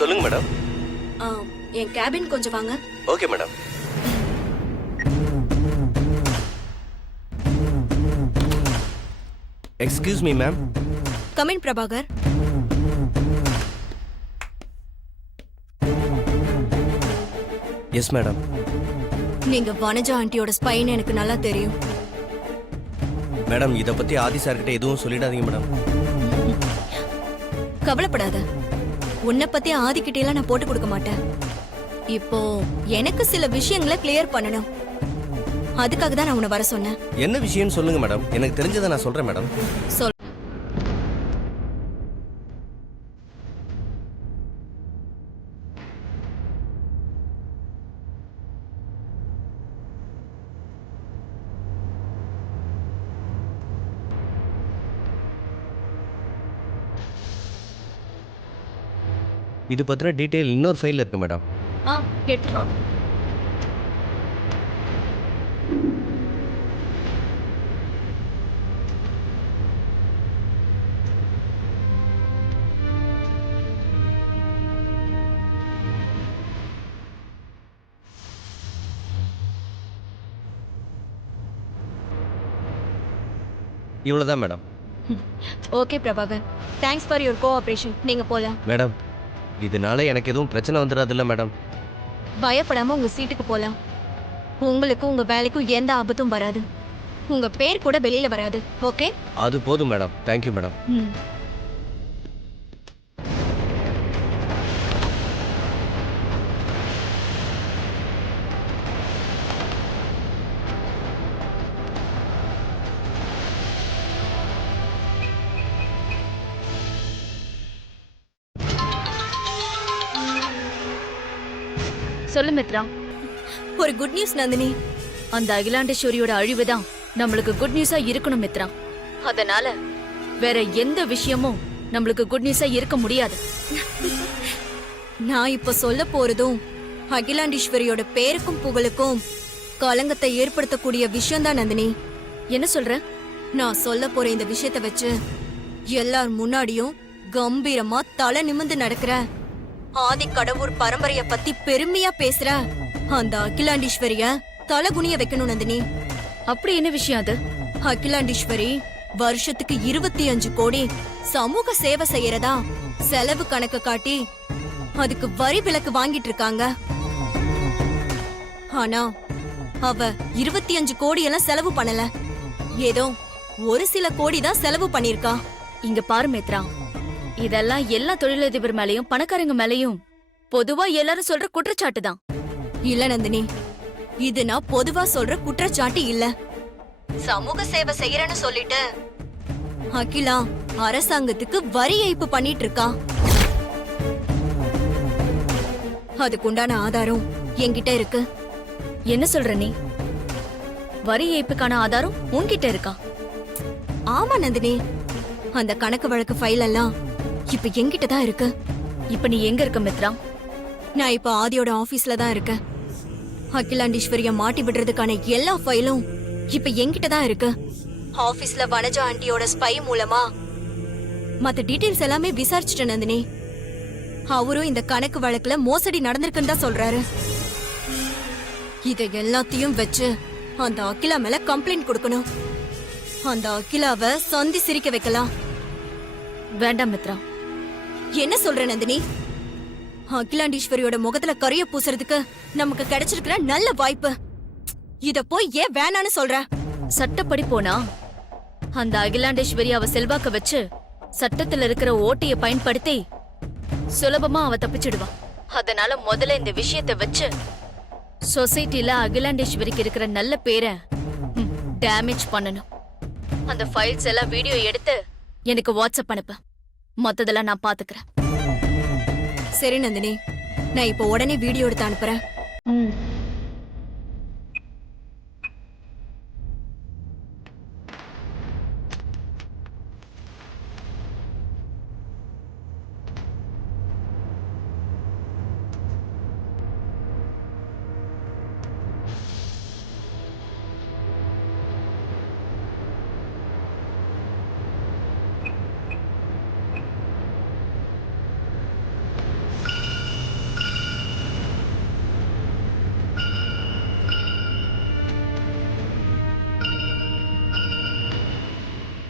சொல்லுங்க மேடம். என் கேபின் கொஞ்சம் வாங்க. Okay madam. Excuse me ma'am. Come in Prabhakar. Yes madam. நீங்க வனஜா ஆண்டியோட ஸ்பைன்னு எனக்கு நல்லா தெரியும். மேடம் இத பத்தி ஆதி சார் கிட்ட எதுவும் சொல்லிடாதீங்க மேடம். கவலைப்படாத, உன்னை பத்தி ஆதிக்கிட்டேலாம் நான் போட்டு கொடுக்க மாட்டேன். இப்போ எனக்கு சில விஷயங்களை கிளியர் பண்ணணும். அதுக்காக தான் நான் உன்னை வர சொன்னேன். என்ன விஷயம்னு சொல்லுங்க மேடம். எனக்கு தெரிஞ்சதை நான் சொல்றேன் மேடம். சொல். இது பத்தின டீடைல் இன்னொரு ஃபைல்ல இருக்கு மேடம். கேட்டுக்கோ. இவ்வளவுதான் madam. Okay Prabhakar, thanks for your cooperation. நீங்க போலாம். மேடம் இதனால எனக்கு எதுவும் பிரச்சனை வந்துடாதுல்ல மேடம்? பயப்படாம உங்க சீட்டுக்கு போலாம். உங்களுக்கும் உங்க வேலைக்கும் எந்த ஆபத்தும் வராது. உங்க பேர் கூட வெளியில வராது. ஓகே? அது போதும் மேடம். Thank you madam. சொல்லு மித்ரா. ஒரு குட் நியூஸ் நந்தினி. அந்த அகிலாண்டேஸ்வரியோட அழிவுதான் நம்மளுக்கு குட் நியூஸா இருக்கணும் மித்ரா. அதனால வேற எந்த விஷயமும் நம்மளுக்கு குட் நியூஸா இருக்க முடியாது. நான் இப்ப சொல்ல போறதும் அகிலாண்டீஸ்வரியோட பேருக்கும் புகழுக்கும் கலங்கத்தை ஏற்படுத்தக்கூடிய விஷயம்தான் நந்தினி. என்ன சொல்ற? நான் சொல்ல போற இந்த விஷயத்தை வச்சு எல்லார் முன்னாடியும் கம்பீரமா தலை நிமிந்து நடக்கிற ஆதி கடவுர் பரம்பரைய பத்தி பெருமையா பேசுற அந்த அகிலாண்டீஸ்வரிய தலகுனிய வைக்கணும் நந்தினி. அப்படி என்ன விஷயம் அது? அகிலாண்டீஸ்வரி வருஷத்துக்கு 25 கோடி சமூக சேவை செய்யறதா செலவு கணக்கு காட்டி அதுக்கு வரி விலக்கு வாங்கிட்டு இருக்காங்க. ஆனா அவ 25 கோடி எல்லாம் செலவு பண்ணல. ஏதோ ஒரு சில கோடி தான் செலவு பண்ணிருக்கா. இங்க பாரு மித்ரா, இதெல்லாம் எல்லா தொழிலதிபர் மேலயும் பணக்காரங்க மேலயும் பொதுவா எல்லாரும் சொல்ற குற்றச்சாட்டு தான். இல்ல நந்தினி, இது நான் பொதுவா சொல்ற குற்றச்சாட்டு இல்ல. சமூக சேவை செய்யறேன்னு சொல்லிட்டு அகிலா அரசாங்கத்துக்கு வரி ஏய்ப்பு பண்ணிட்டு இருக்கா. அதுக்குண்டான ஆதாரம் என்கிட்ட இருக்கு. என்ன சொல்ற நீ? வரி ஏய்ப்புக்கான ஆதாரம் உன்கிட்ட இருக்கா? ஆமா நந்தினி, அந்த கணக்கு வழக்கு ஃபைல் எல்லாம் இப்ப என்கிட்ட தான் இருக்கு. இப்ப நீ எங்க இருக்க மித்ரா? நான் இப்ப ஆதியோட ஆபீஸ்ல தான் இருக்கேன். அகிலாண்டீஸ்வரிய மாட்டி விடுறதுக்கான எல்லா ஃபைலும் இப்ப என்கிட்ட தான் இருக்கு. ஆபீஸ்ல வனஜா ஆண்டியோட ஸ்பை மூலமா மத்த டீடைல்ஸ் எல்லாமே விசாரிச்சுட்டேன் நந்தினி. அவரும் இந்த கணக்கு வழக்குல மோசடி நடந்திருக்குன்னு தான் சொல்றாரு. இத எல்லாத்தையும் வச்சு அந்த அகிலா மேல கம்ப்ளைண்ட் கொடுக்கணும். அந்த அகிலாவை சந்தி சிரிக்க வைக்கலாம். வேண்டாம் மித்ரா. என்ன சொல்ற நந்தினி? அகிலாண்டீஸ்வரியோட முகத்துல கரிய பூசுறதுக்கு நமக்கு கிடைச்சிருக்கிற நல்ல வாய்ப்பு. இத போய் ஏன் வேணான்னு சொல்ற? சட்டப்படி போனா அந்த அகிலாண்டேஸ்வரி அவ செல்வாக்க வச்சு சட்டத்துல இருக்கிற ஓட்டைய பயன்படுத்தி சுலபமா அவ தப்பிச்சிடுவா. அதனால முதல்ல இந்த விஷயத்தை வச்சு சொசைட்டில அகிலாண்டேஸ்வரிக்கு இருக்கிற நல்ல பேரை டேமேஜ் பண்ணணும். அந்த ஃபைல்ஸ் எல்லாம் வீடியோ எடுத்து எனக்கு வாட்ஸ்அப் அனுப்பு. மொத்ததெல்லாம் நான் பாத்துக்கிறேன். சரி நந்தினி, நான் இப்போ உடனே வீடியோ எடுத்து அனுப்புறேன்.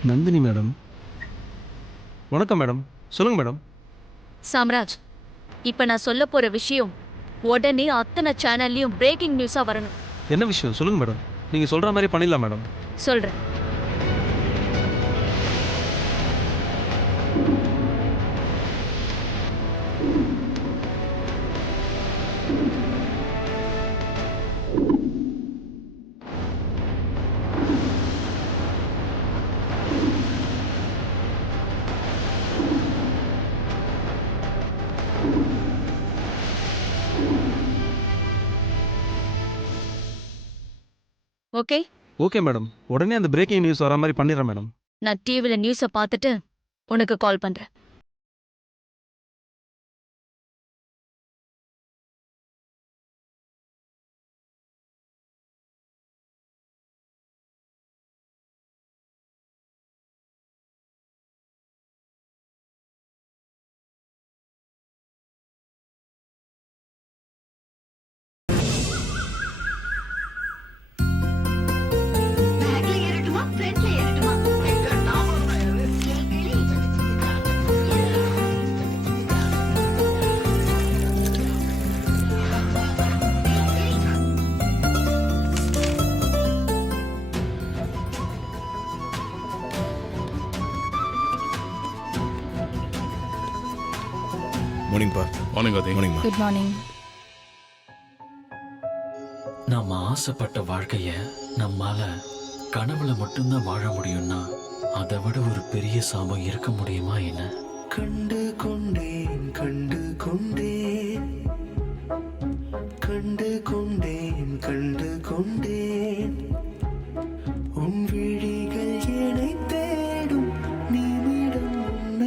நந்தினி மேடம். வணக்கம் மேடம். சொல்லுங்க மேடம். சாம்ராஜ், இப்ப நான் சொல்ல போற விஷயம் உடனே அத்தனை சேனல்லையும் பிரேக்கிங் நியூஸா வரணும். என்ன விஷயம் சொல்லுங்க மேடம். நீங்க சொல்ற மாதிரி பண்ணிடலாம் மேடம். சொல்றேன். Okay, okay madam. உடனே அந்த பிரேக்கிங் நியூஸ் வர மாதிரி பண்ணிடுறேன் மேடம். நான் டிவில நியூஸை பார்த்துட்டு உனக்கு கால் பண்றேன். மார்னிங்ப்பா. மார்னிங் கார்த்திக். மார்னிங்மா. Good morning. நம்ம ஆசைப்பட்ட வாழ்க்கைய நம்மால கனவுல மட்டும்தான் வாழ முடியும்னா அதை விட ஒரு பெரிய சாபம் இருக்க முடியுமா என்ன? கண்டு கொண்டேன் கண்டு கொண்டேன் கண்டு கொண்டேன் கண்டு கொண்டேன் உன் விழிகள் என்னை தேடும் நிமிடம்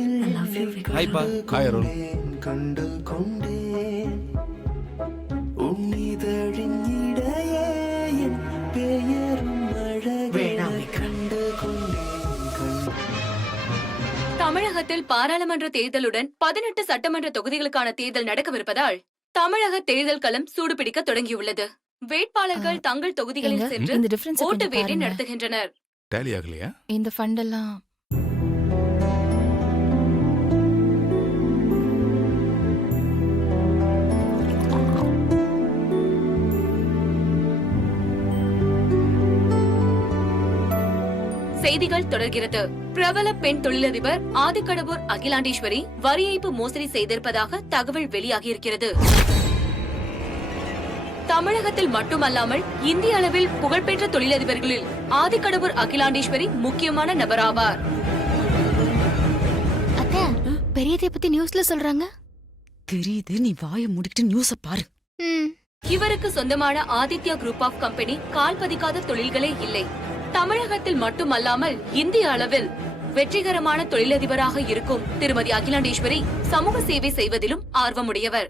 உன்னில் ஹாய்ப்பா. ஹாய் அருண். கண்டு கொண்டேன் உன் இதழின் இடையே என் பெயரும் அழகே கண்டு கொண்டேன் கண்டு. தமிழகத்தில் பாராளுமன்ற தேர்தலுடன் 18 சட்டமன்ற தொகுதிகளுக்கான தேர்தல் நடக்கவிருப்பதால் தமிழக தேர்தல் களம் சூடுபிடிக்க தொடங்கியுள்ளது. வேட்பாளர்கள் தங்கள் தொகுதிகளில் சென்று இந்த டிஃபரன்ஸ் ஓட்டு வேட்டை நடத்துகின்றனர். டேலி ஆகலையா? இந்த ஃபண்ட் எல்லாம் செய்திகள் தொடர்கிறது. பிரபல பெண் தொழிலதிபர் ஆதிக்கடவூர் அகிலாண்டேஸ்வரி வரி ஏய்ப்பு மோசடி செய்திருப்பதாக தகவல் வெளியாகியிருக்கிறது. தமிழகத்தில் மட்டுமல்லாமல் இந்திய அளவில் புகழ்பெற்ற தொழிலதிபர்களில் ஆதிக்கடவூர் அகிலாண்டேஸ்வரி முக்கியமான நபராவார். அத்தை, பெரியதை பத்தி நியூஸ்ல சொல்றாங்க. தெரியுது, நீ வாயை மூடிட்டு நியூஸ பாரு. இவருக்கு சொந்தமான ஆதித்யா குரூப் ஆஃப் கம்பெனி கால் பதிக்காத தொழில்களே இல்லை. தமிழகத்தில் மட்டுமல்லாமல் இந்திய அளவில் வெற்றிகரமான தொழிலதிபராக இருக்கும் திருமதி அகிலாண்டேஸ்வரி சமூக சேவை செய்வதிலும் ஆர்வமுடையவர்.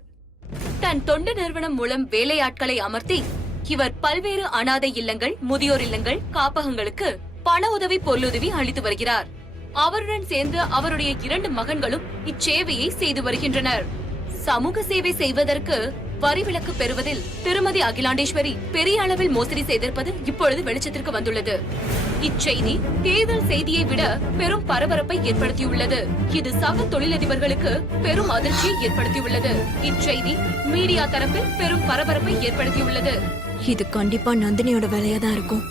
தன் தொண்டு நிறுவனம் மூலம் வேலையாட்களை அமர்த்தி இவர் பல்வேறு அனாதை இல்லங்கள், முதியோர் இல்லங்கள், காப்பகங்களுக்கு பண உதவி, பொருளுதவி அளித்து வருகிறார். அவருடன் சேர்ந்து அவருடைய 2 மகன்களும் இச்சேவையை செய்து வருகின்றனர். சமூக சேவை செய்வதற்கு வரி விலக்கு பெறுவதில் திருமதி அகிலாண்டேஸ்வரி பெரிய அளவில் மோசடி செய்திருப்பது இப்பொழுது வெளிச்சத்திற்கு வந்துள்ளது. இச்செய்தி தேர்தல் செய்தியை விட பெரும் பரபரப்பை ஏற்படுத்தியுள்ளது. இது சக தொழிலதிபர்களுக்கு பெரும் அதிர்ச்சியை ஏற்படுத்தியுள்ளது. இச்செய்தி மீடியா தரப்பில் பெரும் பரபரப்பை ஏற்படுத்தியுள்ளது. இது கண்டிப்பா நந்தினியோட வேலையா தான் இருக்கும்.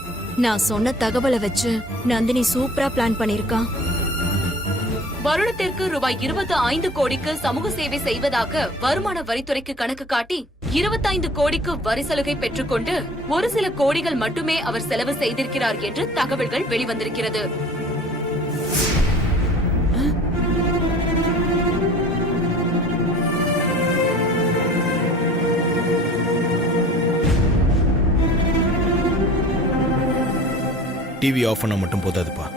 நான் சொன்ன தகவலை வச்சு நந்தினி சூப்பரா பிளான் பண்ணிருக்கா. வருடத்திற்கு ரூபாய் 25 கோடிக்கு சமூக சேவை செய்வதாக வருமான வரித்துறைக்கு கணக்கு காட்டி 25 கோடிக்கு வரி சலுகை பெற்றுக்கொண்டு ஒரு சில கோடிகள் மட்டுமே அவர் செலவு செய்திருக்கிறார் என்று தகவல்கள் வெளிவந்திருக்கிறது. டிவி ஆஃப் பண்ண மட்டும் போதாதுப்பா.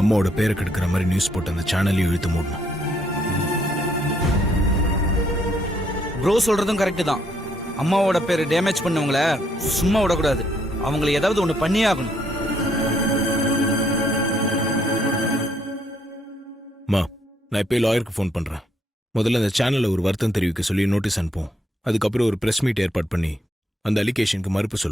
அம்மாவோட பேரை கெடுக்கிற மாதிரி நியூஸ் போட்டு அந்த சேனலையும் இழுத்து மூடணும். ப்ரோ சொல்றதும் கரெக்ட் தான். அம்மாவோட பேரை டேமேஜ் பண்ணவங்கள சும்மா விடக்கூடாது. அவங்களை ஏதாவது ஒன்று பண்ணியே ஆகணும். நான் இப்போ லாயருக்கு ஃபோன் பண்றேன். முதல்ல அந்த சேனல்ல ஒரு வருத்தம் தெரிவிக்க சொல்லி நோட்டீஸ் அனுப்புவோம். அதுக்கப்புறம் ஒரு பிரஸ் மீட் ஏற்பாடு பண்ணி அந்த அலிகேஷனுக்கு மறுப்பு சொல்லுவோம்.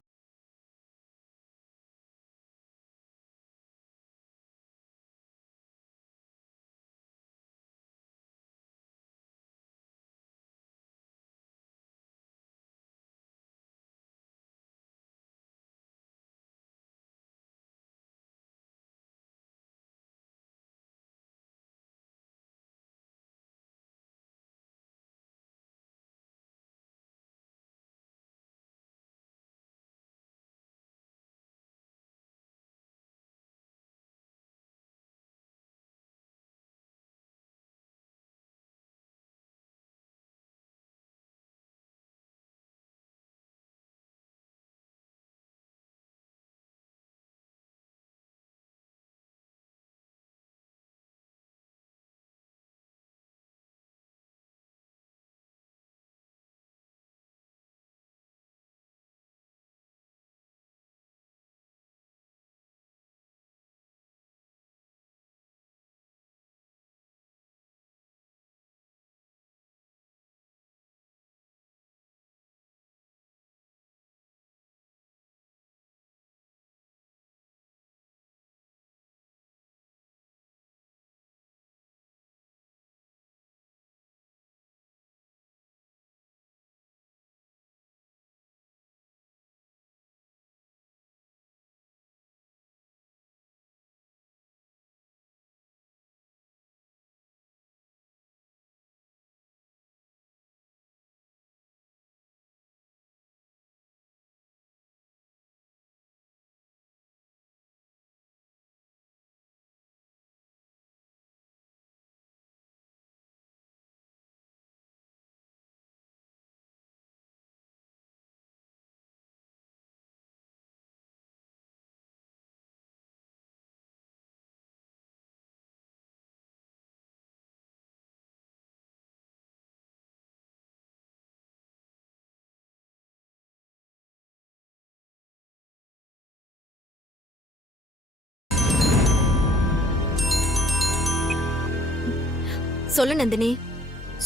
சொல்லு நந்தினி.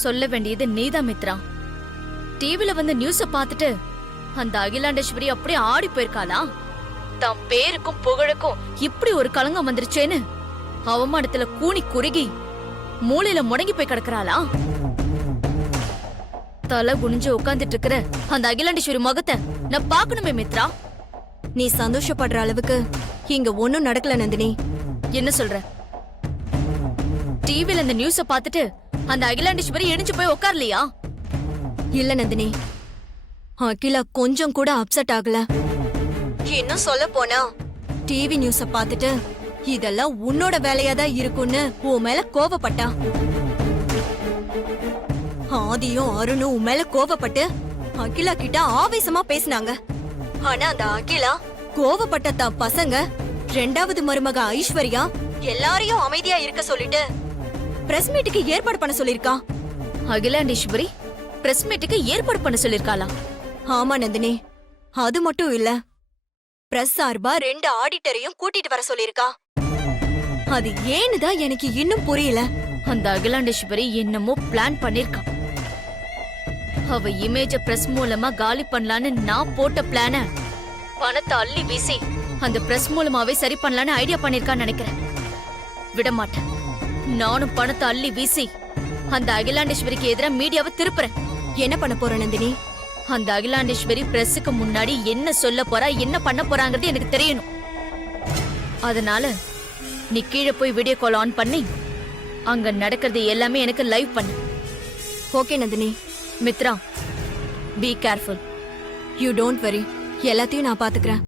சொல்ல வேண்டியது நீதான் மித்ரா. டிவில வந்து நியூஸ பார்த்துட்டு அந்த அகிலாண்டேஸ்வரி அப்படியே ஆடி போயிருக்காளா? தம் பேருக்கும் புகழுக்கும் இப்படி ஒரு களங்கம் வந்துருச்சேன்னு அவமானத்துல கூனி குறுகி மூளையில முடங்கி போய் கிடக்குறாளா? தலை குனிஞ்சு உட்கார்ந்துட்டு இருக்கிற அந்த அகிலாண்டேஸ்வரி முகத்தை நான் பார்க்கணுமே மித்ரா. நீ சந்தோஷப்படுற அளவுக்கு இங்க ஒண்ணும் நடக்கல நந்தினி. என்ன சொல்ற? டிவில இந்த நியூஸ பார்த்துட்டு அந்த அகிலாண்டேஸ்வரி எடிஞ்சு போய் உட்கார்லையா? இல்ல நந்தினி, அகிலா கொஞ்சம் கூட அப்செட் ஆகல. இன்னும் சொல்ல போனா டிவி நியூஸ பார்த்துட்டு இதெல்லாம் உன்னோட வேலையாதான் இருக்கும்னு உன் மேல கோவப்பட்டா. ஆதியும் அருணும் உன் மேல கோவப்பட்டு அகிலா கிட்ட ஆவேசமா பேசினாங்க. ஆனா அந்த அகிலா கோவப்பட்ட தான் பசங்க ரெண்டாவது மருமக ஐஸ்வர்யா எல்லாரையும் அமைதியா இருக்க சொல்லிட்டு பிரஸ் மீட்டுக்கு ஏற்பாடு பண்ண சொல்லிருக்கா. அகிலாண்டேஸ்வரி பிரஸ் மீட்டுக்கு ஏற்பாடு பண்ண சொல்லிருக்காளா? ஆமா நந்தினி, அது மட்டும் இல்ல, பிரஸ் சார்பா 2 ஆடிட்டரையும் கூட்டிட்டு வர சொல்லிருக்கா. அது ஏன்னுதான் எனக்கு இன்னும் புரியல. அந்த அகிலாண்டேஸ்வரி என்னமோ பிளான் பண்ணிருக்கா. அவ இமேஜ பிரஸ் மூலமா காலி பண்ணலான்னு நான் போட்ட பிளான பணத்தை அள்ளி வீசி அந்த பிரஸ் மூலமாவே சரி பண்ணலான்னு ஐடியா பண்ணிருக்கான்னு நினைக்கிறேன். விட மாட்டேன். நானும் பணத்தை அள்ளி வீசி அந்த அகிலாண்டேஸ்வரிக்கு எதிராக மீடியாவை திருப்புறேன். என்ன பண்ண போற நந்தினி? அந்த அகிலாண்டேஸ்வரி பிரஸுக்கு முன்னாடி என்ன சொல்ல போறா, என்ன பண்ண போறாங்கிறது எனக்கு தெரியணும். அதனால நீ கீழே போய் வீடியோ கால் ஆன் பண்ணி அங்க நடக்கிறது எல்லாமே எனக்கு லைவ் பண்ணு. Okay Nandini. Mithra, be careful. You don't worry, எல்லாத்தையும் நான் பாத்துக்கிறேன்.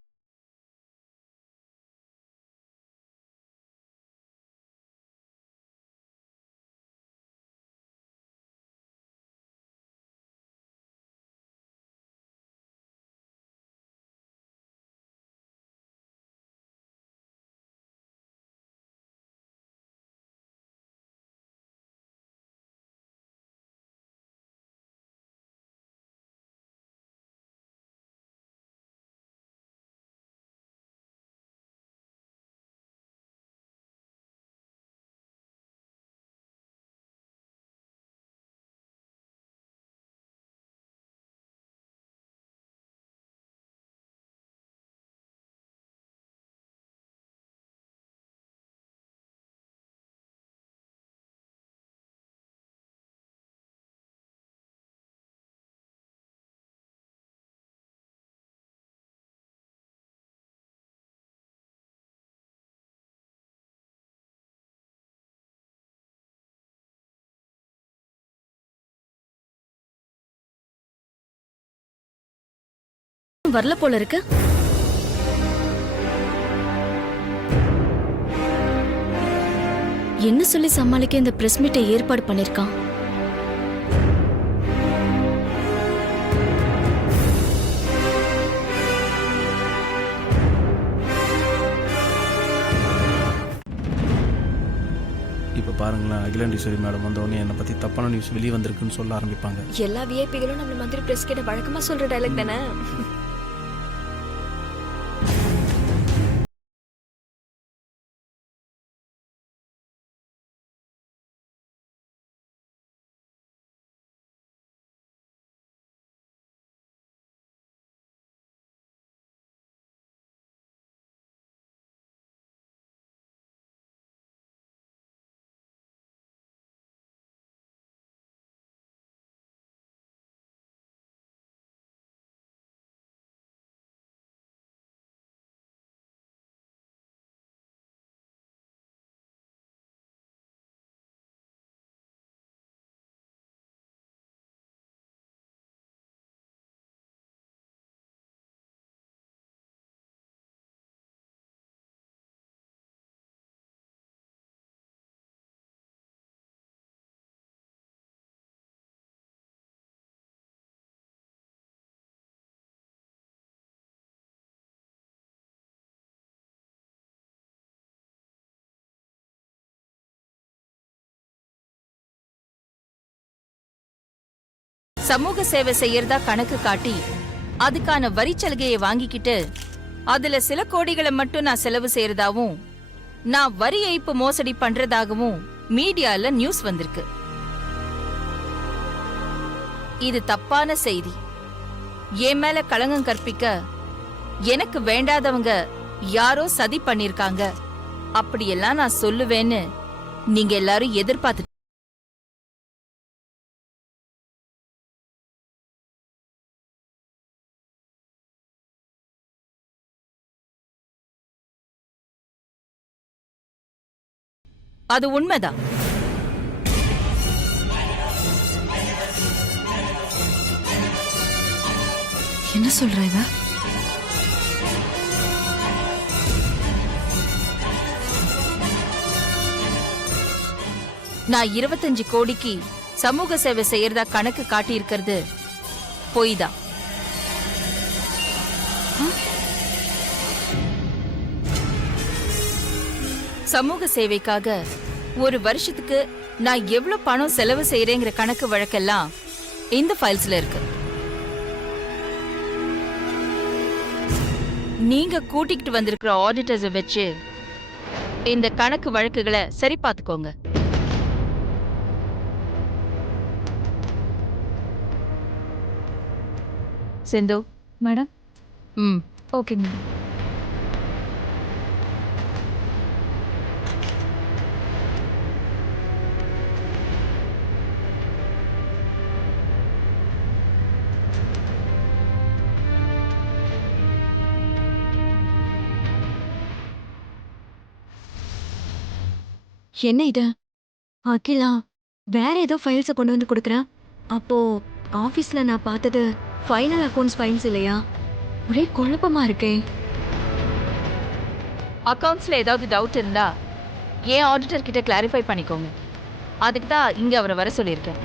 வரல போல இருக்கு. என்ன சொல்லி சமாளிக்க இந்த பிரஸ் மீட்டை ஏற்பாடு பண்ணிருக்கான்? இப்போ பாருங்களேன், அகிலாண்டேஸ்வரி மேடம் வந்தோடனே என்னை பற்றி தப்பான நியூஸ் வெளியே வந்திருக்குன்னு சொல்ல ஆரம்பிப்பாங்க. எல்லா விஐபிகளும் நம்ம மந்திரி பிரஸ் கிட்ட வழக்கமா சொல்ற டைலாக் தானே. சமூக சேவை செய்யறதா கணக்கு காட்டி அதுக்கான வரி சலுகையை வாங்கிக்கிட்டு அதுல சில கோடிகளை மட்டும் நான் செலவு செய்யறதாவும் நான் வரி ஏய்ப்பு மோசடி பண்றதாகவும் மீடியால நியூஸ் வந்திருக்கு. இது தப்பான செய்தி. என் மேல களங்கம் கற்பிக்க எனக்கு வேண்டாதவங்க யாரோ சதி பண்ணிருக்காங்க அப்படியெல்லாம் நான் சொல்லுவேன்னு நீங்க எல்லாரும் எதிர்பார்த்து அது உண்மைதான். என்ன சொல்ற இவ? நான் 25 கோடிக்கு சமூக சேவை செய்யறதா கணக்கு காட்டியிருக்கிறது பொய் தான். சமூக சேவைக்காக ஒரு வருஷத்துக்கு நான் எவ்வளவு பணம் செலவு செய்யறேங்கிற கணக்கு வழக்கெல்லாம் இந்த ஃபைல்ஸ்ல இருக்கு. நீங்க கூட்டிக்கிட்டு வந்திருக்கிற ஆடிட்டர்ஸை வச்சு இந்த கணக்கு வழக்குகளை சரி பார்த்துக்கோங்க. சிந்து மேடம். ம் ஓகே மேடம். என்ன இது? அகிலா வேற ஏதோ ஃபைல்ஸை கொண்டு வந்து கொடுக்குறேன். அப்போ ஆஃபீஸ்ல நான் பார்த்தது ஃபைனல் அக்கவுண்ட்ஸ் ஃபைல்ஸ் இல்லையா? ஒரே குழப்பமா இருக்கே. அக்கவுண்ட்ஸ்ல ஏதாவது டவுட் இருந்தா ஏன் ஆடிட்டர் கிட்ட கிளாரிஃபை பண்ணிக்கோங்க. அதுக்கு தான் இங்க அவரை வர சொல்லியிருக்கேன்.